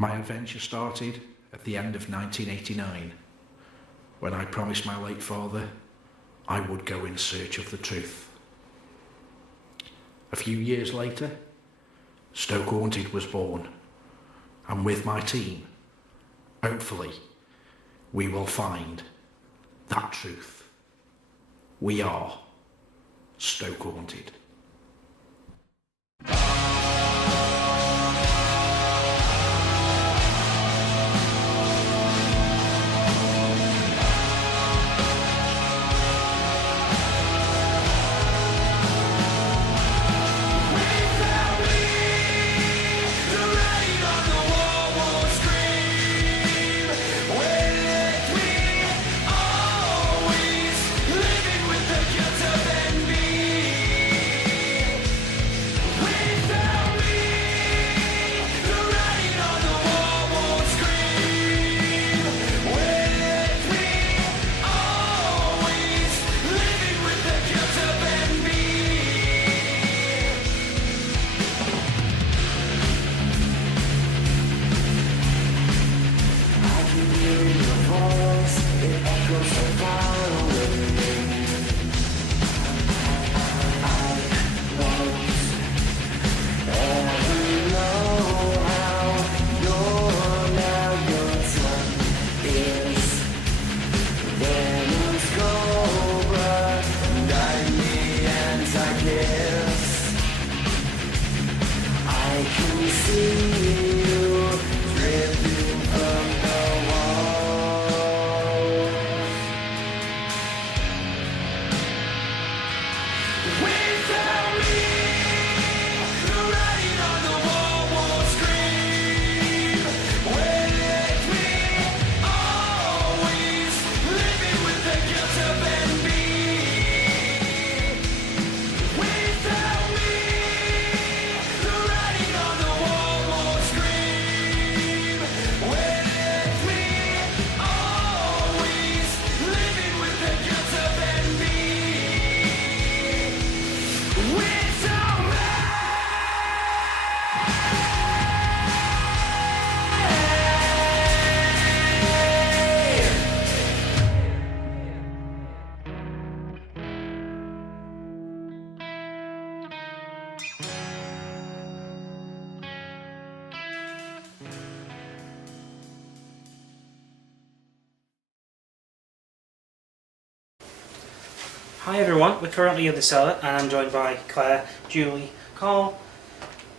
My adventure started at the end of 1989, when I promised my late father I would go in search of the truth. A few years later, Stokehaunted was born, and with my team, hopefully, we will find that truth. We are Stokehaunted. Hi everyone, we're currently in the cellar and I'm joined by Claire, Julie, Carl,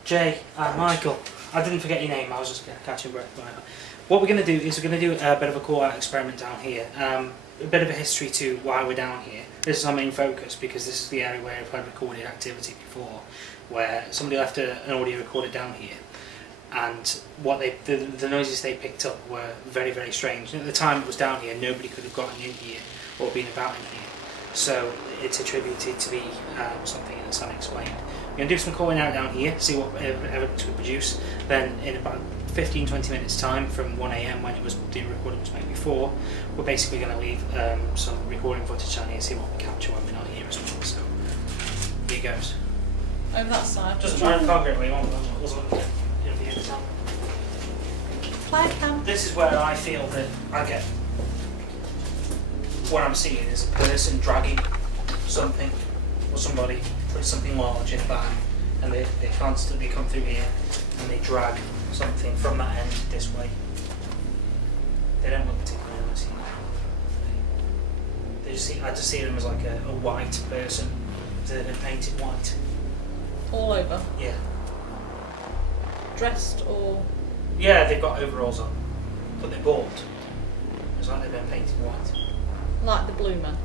Jay and Michael. I didn't forget your name, I was just catching breath. What we're going to do is we're going to do a bit of a call-out experiment down here. A bit of a history to why we're down here. This is our main focus because this is the area where we've had recorded activity before, where somebody left an audio recorder down here, and what the noises they picked up were very, very strange. And at the time it was down here, nobody could have gotten in here or been about in here. So it's attributed to be something that's unexplained. We're going to do some calling out down here, see what evidence we produce. Then in about 15-20 minutes time from 1 AM when the recording was made before, we're basically going to leave some recording footage down here, see what we capture when we're not here as well. So here goes. Over that side. Just try and target me on Play cam. This is where I feel that I get what I'm seeing is a person dragging something or somebody put something large in a bag, and they constantly come through here and they drag something from that end this way. They don't look particularly nice. I just see them as like a white person. They've been painted white. All over? Yeah. Dressed or? Yeah, they've got overalls on, but they're bald. It's like they've been painted white. Like the blue man?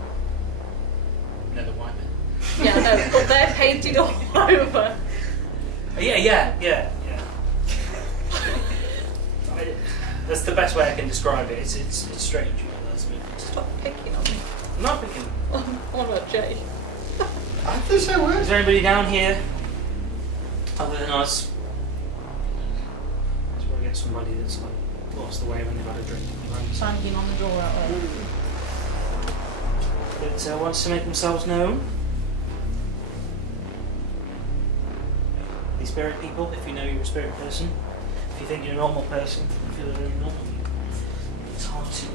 No, the white men. Yeah, no, but they're painted all over. Yeah. That's the best way I can describe it. It's strange. Stop picking on me. I'm not picking. What about Jay? I think so. Is there anybody down here other than us? Let's probably get somebody that's like lost the way when they've had a drink. Banging on the door out there. That wants to make themselves known. The spirit people, if you know you're a spirit person, If you think you're a normal person, you feel really normal. It's hard to.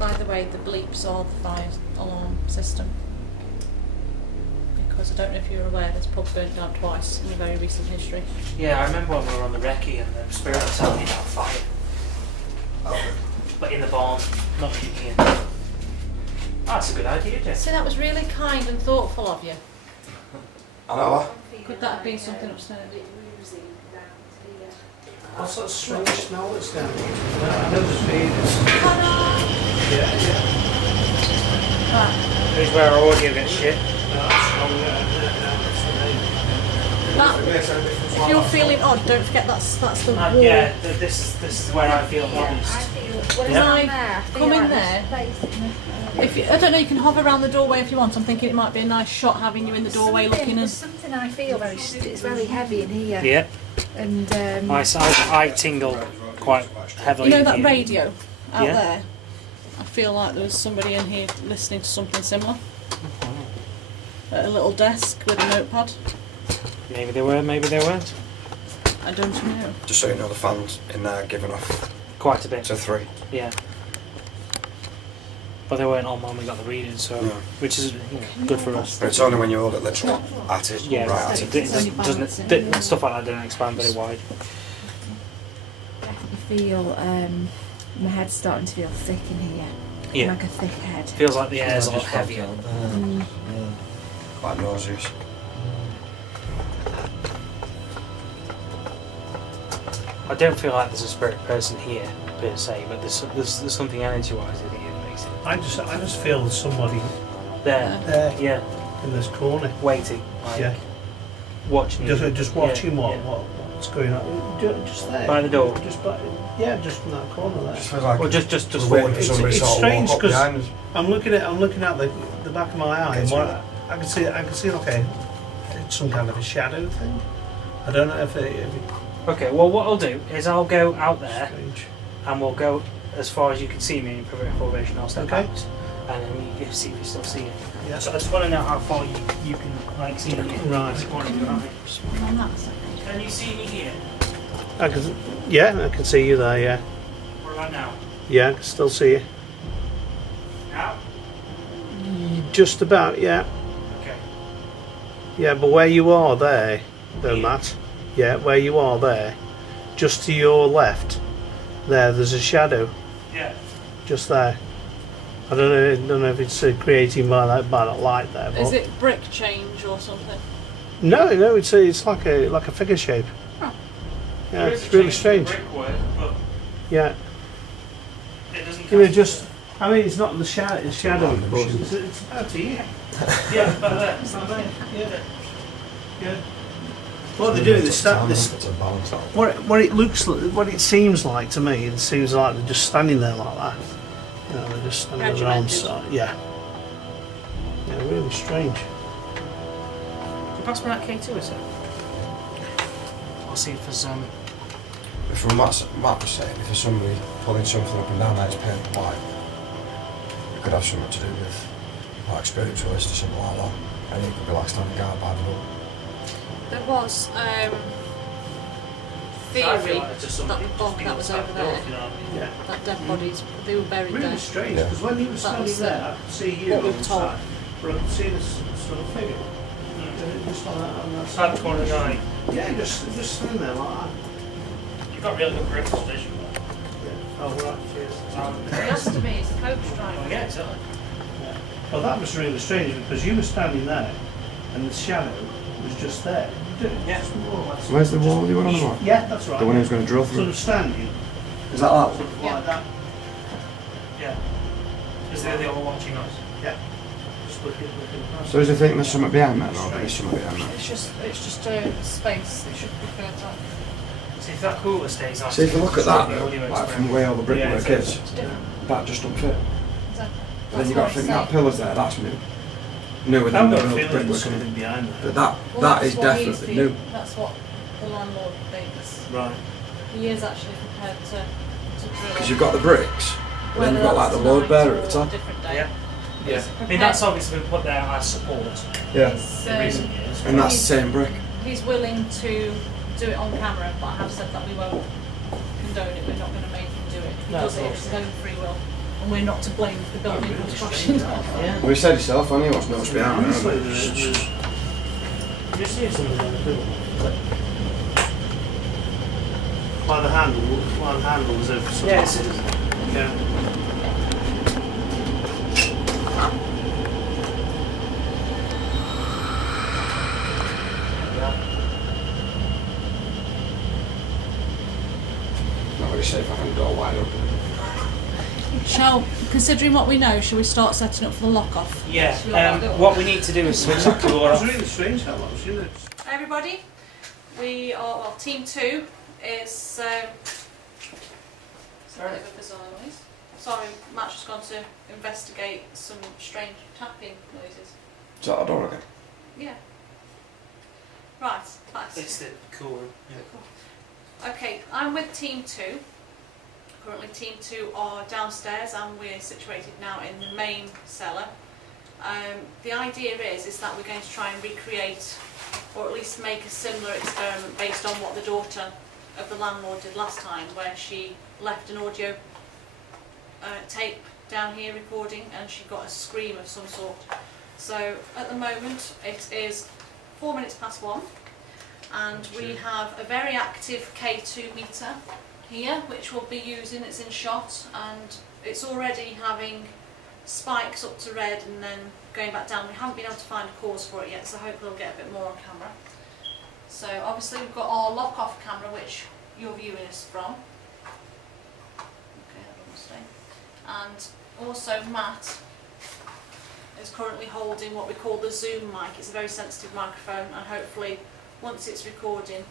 By the way, the bleeps are the fire alarm system. Because I don't know if you're aware, this pub burnt down twice in a very recent history. Yeah, I remember when we were on the recce and the spirit was telling me about fire. But in the barn, not in here. That's a good idea, Jess. So that was really kind and thoughtful of you. I know. Could that have been something upstairs? What's that strange smell that's down here? I know the speed is. Here's where our audio gets shit. If you're feeling odd, don't forget that's the wall. Yeah, this is where I feel oddest. When I come in there, if you, I don't know, you can hover around the doorway if you want. I'm thinking it might be a nice shot having you in the doorway looking There's in. something I feel it's very heavy in here. Yeah. And I tingle quite heavily. You know that in here. radio out Yeah. there? I feel like there was somebody in here listening to something similar. At a little desk with a notepad. Maybe they were, maybe they weren't. I don't know. Just so you know, the fans in there giving off Quite a bit. to 3. Yeah. But they weren't on when we got the reading, so No. which is good for us. But it's only when you hold it literally at it, Yeah, right at it it. doesn't stuff like that don't expand very wide. I feel my head's starting to feel thick in here. Yeah. Like a thick head. Feels like the air's a lot heavier. Quite nauseous. I don't feel like there's a spirit person here per se, but there's something energy-wise I think it makes it. I just feel there's somebody There. there Yeah. in this corner. Waiting. Like, Yeah. Watching you. Just watching Yeah, what's going on. Just there. By the door. Just just in that corner there. Just feels like Or just we're waiting forward. for somebody it's to sort of strange walk up 'cause behind us. I'm looking at the back of my eye. And what, I can see like it's some kind of a shadow thing. I don't know if it Okay, well what I'll do is I'll go out there strange. and we'll go as far as you can see me in formation. I'll step Okay. out and then you can see if you still see it. Yeah. So I just want to know how far you can like see me. Right. The corner of your eye. On that side. Can you see me here? I can see you there. Yeah, What about now? yeah, I can still see you. Now? Just about. Yeah, Okay. yeah. But where you are there, though, Yeah. Matt. Yeah, where you are there, just to your left, there's a shadow. Yeah. Just there. I don't know if it's created by that light there. But Is it brick change or something? No, it's like a figure shape. Oh. Yeah, There is it's a really change strange. in brickwork, but Yeah, it doesn't. you know, cast- just I mean, it's not the shadow. It's shadow. It's about here. Yeah, about there. It's not there. Yeah, yeah. What they do is what it looks like, what it seems like to me. It seems like they're just standing there like that. You know, they're just standing with their arms. Yeah. Yeah, really strange. Can you pass me that K2 a sec? I'll see if there's But from Matt was saying, if there's somebody pulling something up and down that is painted white, it could have something to do with like spiritualist or something like that. And it could be like standing guard by the door. There was I theory feel like it's just somebody that bog just that was being over stuck there, off, you know what I mean? Yeah. that dead bodies, they were buried Really there. strange, Yeah. because when you were That standing was, there, I could see you what on we the were told. side, but I could see this sort of figure. Just on that Side side. of the corner of the eye. Yeah, just standing there like that. You've got really good peripheral vision. Yeah. Oh, right, cheers. It has to be, it's a coach Oh, driver. yeah, exactly. Well, that was really strange, because you were standing there, and the shadow was just there. Yeah. Just more or less. Where's the wall you were on about? Yeah, that's right. The one who's going to drill Sort through? of standing, Is that that? sort of Yeah. like that. Yeah. Because they're the all watching us. Yeah. Just looking across. So does he think there's something behind that, or there's something behind that? It's just a space, it should be filled up. See if that cooler stays on. See, if you look at that, The though, audio like experiment. from where all the brickwork Yeah, is, It's different. that just don't fit. Exactly. But then you've got to think that pillar's there, that's new. Newer I've than the got a real feeling there's brickwork. something behind there. But that Well, that that's is what he's definitely feeling. new. That's what the landlord thinks. Right. He is actually prepared to drill. Because you've got the bricks, but then Whether you've got like that's the load tonight bearer or at the top. a different day. Yeah. Yeah. He's I mean, that's obviously been put there as support Yeah. He's, in recent years. And that's the same brick. he's willing to do it on camera, but I have said that we won't condone it. We're not going to make him do it. He No, does of it of course. his own free will, and we're not to blame if the building comes crashing down. Yeah. Well, you said yourself, I knew what's not to be out Honestly, there. you see something on the building. Like the handle was over something. Yes. Yeah. Not very safe having the door wide open. Considering what we know, shall we start setting up for the lock-off? Yeah. What we need to do is switch that door It's off. really strange how that was, you know. Hi everybody, we are, well, team 2 is, sorry, a bit of a bizarre noise. Sorry, Matt's just gone to investigate some strange tapping noises. Is that a door again? Yeah. Right, that's It's the cool room. Yeah. cool. Okay, I'm with team 2. Currently team 2 are downstairs and we're situated now in the main cellar. The idea is that we're going to try and recreate, or at least make a similar experiment based on what the daughter of the landlord did last time, where she left an audio tape down here recording and she got a scream of some sort. So at the moment it is 4 minutes past 1 and we have a very active K2 meter here which we'll be using. It's in shot and it's already having spikes up to red and then going back down. We haven't been able to find a cause for it yet, so hopefully we'll get a bit more on camera. So obviously we've got our lock-off camera which you're viewing us from. Okay, that will stay. And also Matt is currently holding what we call the zoom mic. It's a very sensitive microphone and hopefully once it's recording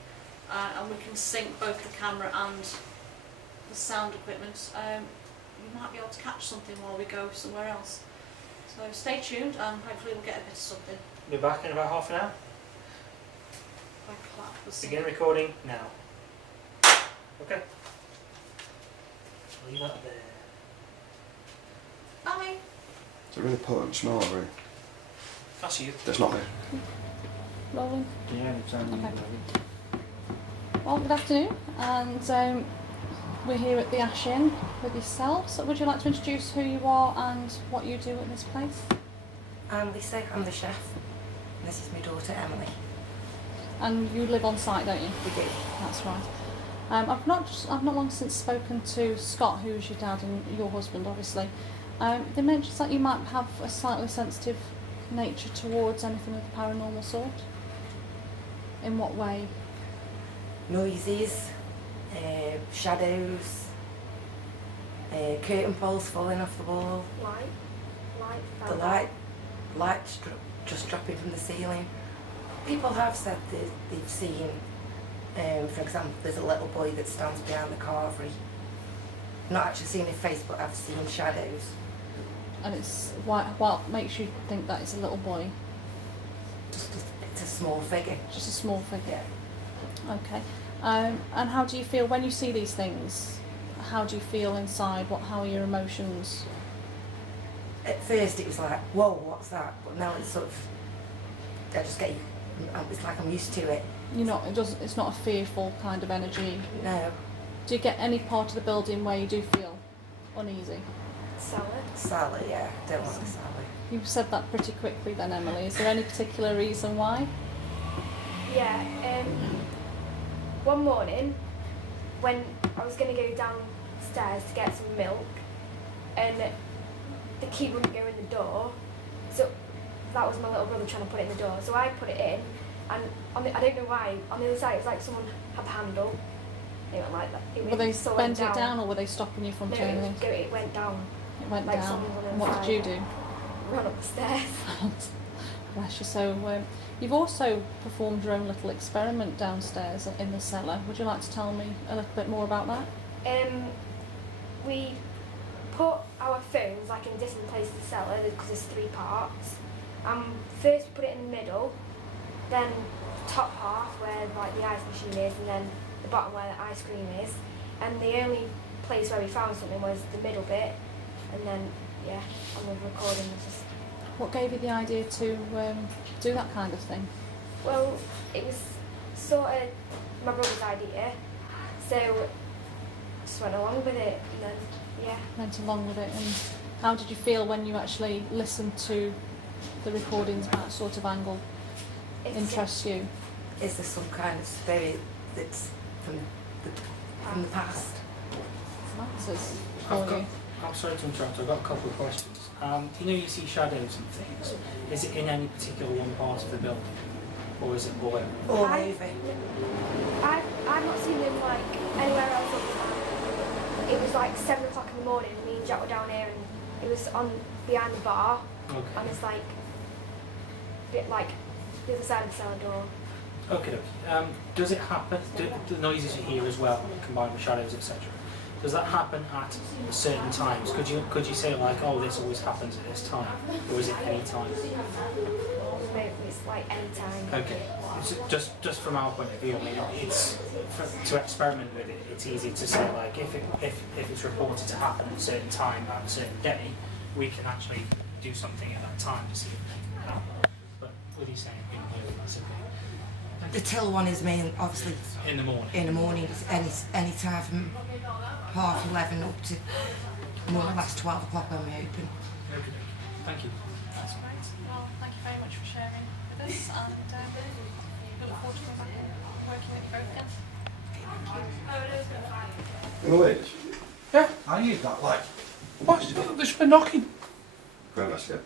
and we can sync both the camera and the sound equipment, we might be able to catch something while we go somewhere else. So stay tuned and hopefully we'll get a bit of something. Be back in about half an hour. If I clap the Begin sync. recording now. Okay. Leave that there. Bye! It's a really potent smell, really. That's you. That's not me. Rolling. Yeah, it's on Okay. Well, good afternoon, and we're here at the Ash Inn with yourselves. So would you like to introduce who you are and what you do at this place? I'm Lisa, I'm the chef. And this is my daughter Emily. And you live on site, don't you? We do. That's right. I've not long since spoken to Scott, who's your dad and your husband, obviously. They mentioned that you might have a slightly sensitive nature towards anything of the paranormal sort. In what way? Noises, shadows, curtain poles falling off the wall, the light just dropping from the ceiling. People have said that they've seen, for example, there's a little boy that stands behind the carvery. Not actually seen his face, but I've seen shadows. And it's what makes you think that it's a little boy? It's a small figure. Just a small figure. Yeah. Okay. And how do you feel when you see these things? How do you feel inside? How are your emotions? At first it was like, whoa, what's that? But now it's sort of, I just get, it's like I'm used to it. It's not a fearful kind of energy. No. Do you get any part of the building where you do feel uneasy? Salad, yeah, don't want the salad. You've said that pretty quickly then, Emily. Is there any particular reason why? Yeah, one morning when I was going to go downstairs to get some milk and the key wouldn't go in the door, so that was my little brother trying to put it in the door, so I put it in and I don't know why, on the other side it was like someone had the handle. It went like that. Were they bending it down or were they stopping you from No, turning it? it went down. It went like down. something on the And what side. did you do? Run up the stairs. Bless you. So you've also performed your own little experiment downstairs in the cellar. Would you like to tell me a little bit more about that? We put our phones like in different places in the cellar because there's 3 parts. First we put it in the middle, then the top half where like the ice machine is, and then the bottom where the ice cream is. And the only place where we found something was the middle bit, and then yeah, on the recording was just. What gave you the idea to do that kind of thing? Well, it was sort of my brother's idea, so just went along with it, and then yeah. Went along with it. And how did you feel when you actually listened to the recordings? That sort of angle interests you? Is there some kind of spirit that's from the past? Answers I've for you. got, I'm sorry to interrupt, I've got a couple of questions. You know, you see shadows and things. Is it in any particular one part of the building? Or is it all over? All I- over. I've not seen him like anywhere else other than it was like 7 o'clock in the morning and me and Jack were down here and it was on behind the bar and Okay. it's like a bit like the other side of the cellar door. Okay. Does it happen, do the noises you hear as well, combined with shadows, etc., does that happen at certain times? Could you say like, oh, this always happens at this time? Or is it any time? Maybe it's like any time. Okay. Just from our point of view, I mean, it's to experiment with it. It's easy to say like if it's reported to happen at a certain time at a certain day, we can actually do something at that time to see if it can happen. But with you saying being early, that's okay. The till one is main, obviously, In the morning. in the morning. It's any time from 11:30 up to more or less 12 o'clock when we open. Okay. Thank you. That's great. Well, thank you very much for sharing with us, and we look forward to coming back and working with you both again. Yeah, I use that light. What's there's been knocking? Go investigate.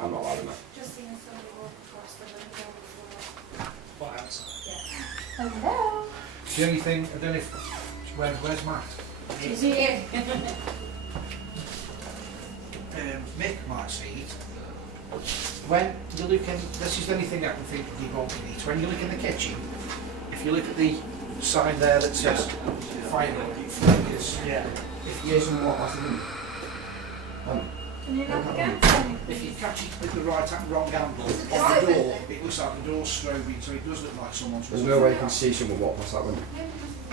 I'm not allowed in there. Just seeing somebody walk across the window. What outside? Hello. The only thing, I don't know if, where's Matt? Is he here? Mick might see it. When you look in, this is the only thing I can think of debunking it. When you look in the kitchen, if you look at the sign there that says fire flickers, Yeah. if you Jason, what last name? Can you knock again? if you catch it with the right and wrong angle on the door, it looks like the door's strobing, so it does look like someone's. There's no way you can see someone walk past that window.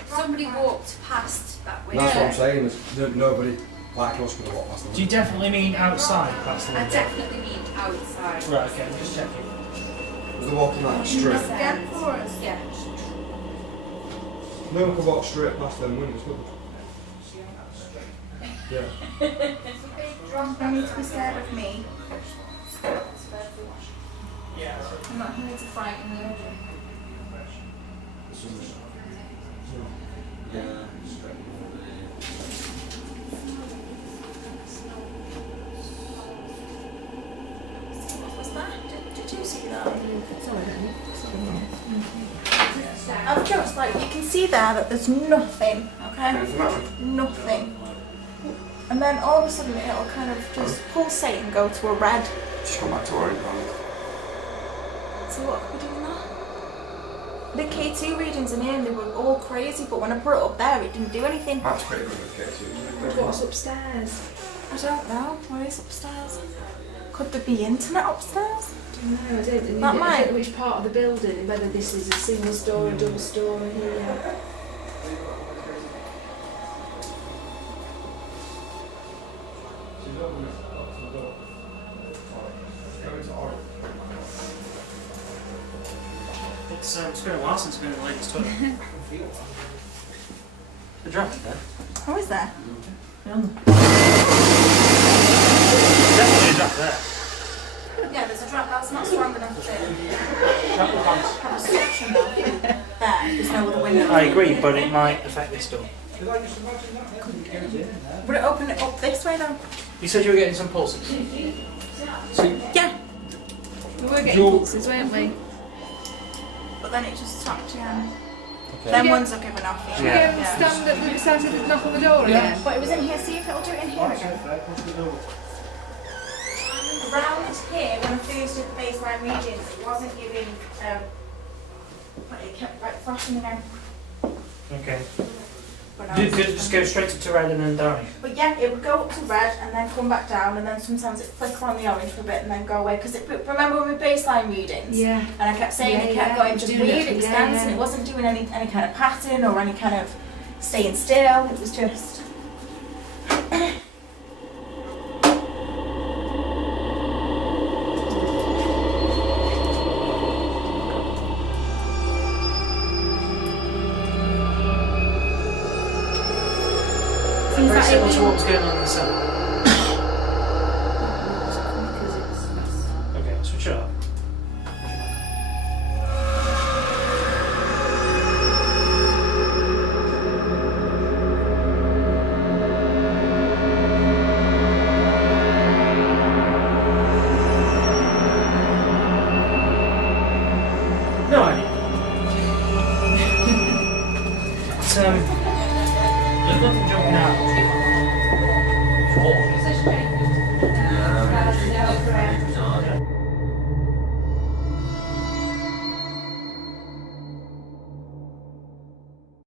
Somebody walked past that way. That's what I'm saying, is nobody like us could have walked past the Do you window. definitely mean outside? That's the I window. definitely mean outside. Right. Okay. I'm just checking. Was they walking like straight? Again for us? Yeah. No one could walk straight past them windows, could they? Yeah. No need to be scared of me. I'm not here to frighten you. What was that? Did you see that? I'm just like, you can see there that there's nothing, okay? Anything happen? Nothing. And then all of a sudden it'll kind of just pulsate and go to a red. Just come back to where you So what could we do now? The K2 readings in here, and they were all crazy, but when I put it up there, it didn't do anything. That's pretty good with K2. What's upstairs? I don't know. Where is upstairs? Could there be internet upstairs? No, I don't. That I might. don't know which part of the building, whether this is a single story, double story here. It's been a while since I've been in the ladies' toilet. The draft there. How is there? Definitely a draft there. Yeah, there's a drop. That's not strong enough to Draft the pants. have a suction there. There's no other window. I agree, but it might affect this door. Would it open it up this way though? You said you were getting some pulses. So Yeah. We were getting You're- pulses, weren't we? But then it just stopped again. Okay. Them ones are giving off. Yeah. Stand at the beside to knock on the door again. But it was in here. See if it'll do it in here again. Around here, when I first did the baseline readings, it wasn't giving. But it kept like flashing again. okay. When I Did was- it just go straight to red and then down? But yeah, it would go up to red and then come back down, and then sometimes it'd flicker on the orange for a bit and then go away. Because remember when we baseline readings? Yeah. And I kept saying Yeah, it kept yeah, going it was just doing weird, it. it was Yeah, dancing, yeah. it wasn't doing any kind of pattern or any kind of staying still, it was just. very that similar to alien? what was going on in the cellar. Because it's Okay, switch it up.